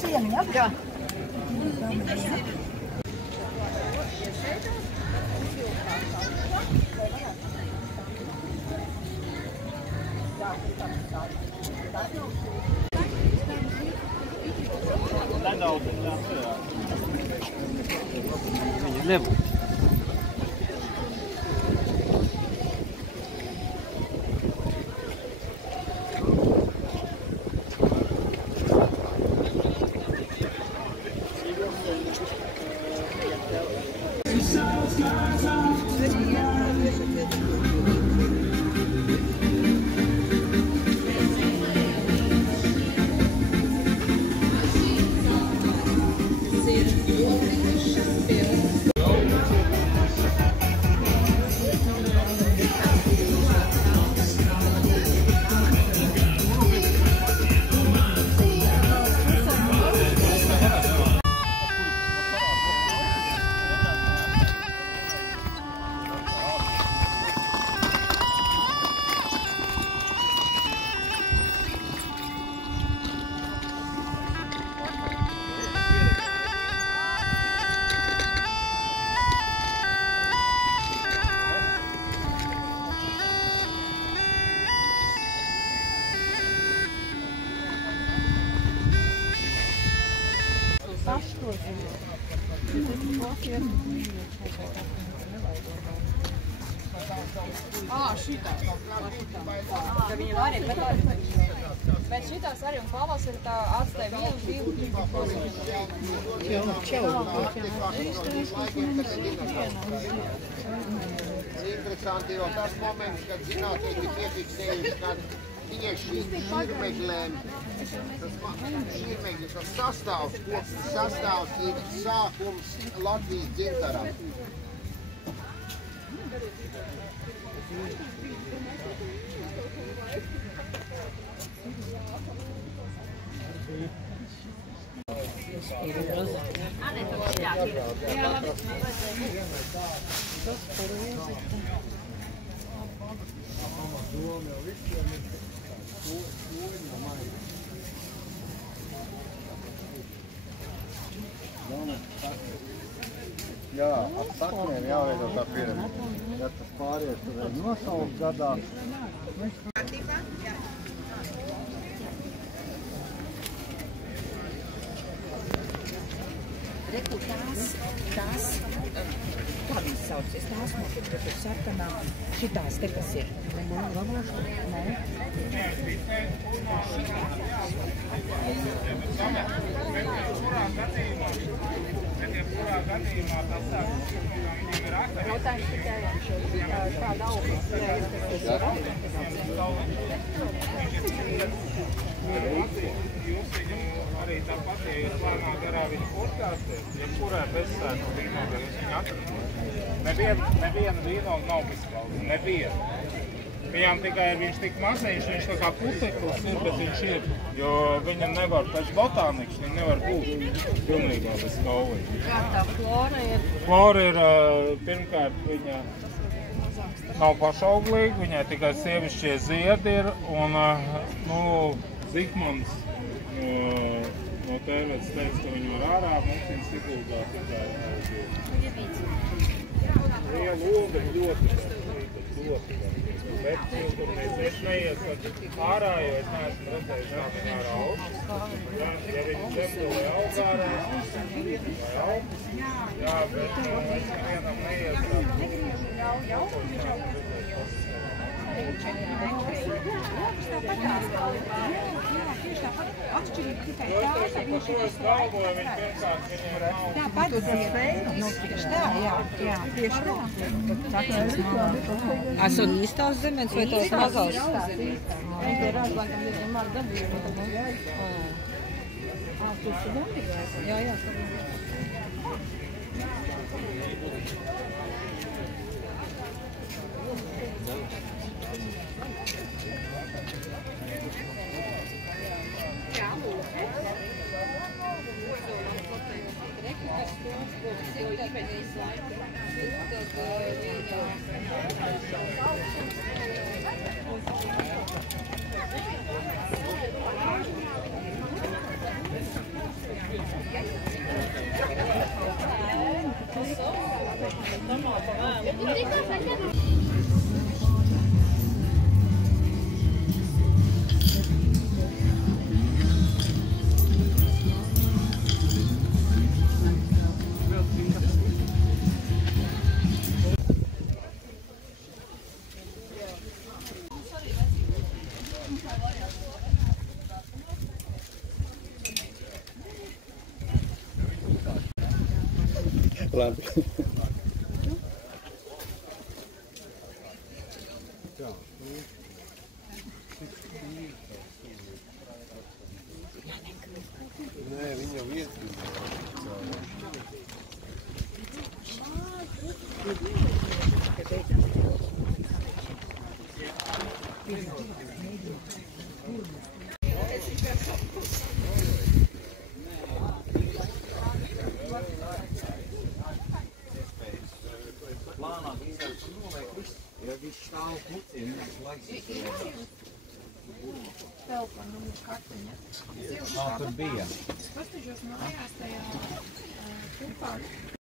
Sieniņa? Jā. Viņi nebūs. Šitās. Ka viņi var arī, bet šitās arī un pavasarī tā atstāja 1, 2, 3. Interesanti jau tas moments, kad zinātnieki piefiksējuši, kad tieši šķirmeglēm, tas sastāvs, koks sastāvs ir sākums Latvijas dzintaram. Jā, ar saknēm jāveido tā piramīda. Ja tas pāries, tad ir nosaukt gadā. Reku tās, kā viņas saucies, tās notiek, bet ir sarkanā, šitās te kas ir. Nē. Kurā gadījumā tas sākums ir aktīvi? Jautājums tikai kāda augsts. Jūs viņu arī tāpat, ja jūs plānā garā viņu podkāstēt, ja kurā bezsēnu vīnogā jūs viņu atradāt. Neviena vīnoga nav bezsvalda, neviena. Viņam tikai ir viņš tik maziņš, viņš tā kā puteklis ir, bet viņš ir, jo viņam nevar pēc botānikas, viņa nevar būt pilnībā bez kaulīņa. Kā tā flora ir? Flora ir, pirmkārt, viņa nav pašauglīga, viņai tikai sievišķie ziedi ir, un, Zikmans no tēvētas teica, ka viņi var ārā, mums viņas ieguldāt tikai aiziet. Liela loga ļoti bet es neieskat ārā, jo es neesmu redzējis, kā viņa ārā aug. Ja viņi zemdē vai aug ārā, vai aug, jā, bet es nevienam neieskat. Atšķirīgi tikai tā, ka viņš ir galvoja, viņi pirmkārt viņiem nav. Tā pat zieda. Tieši tā, jā, tieši tā. Esot īstās zemes vai tās mazās? Tie rāzlākam diezgan mar dabīgi. Tu esi dabīgi? Jā. Labi. Nē, viņa vietīgi. Plānā visāds noliek viss, ja viss stāv puci, viss laiks. Telpa, numurs kartiņa. Tur bija. Es pastažos mājās tajā kupā.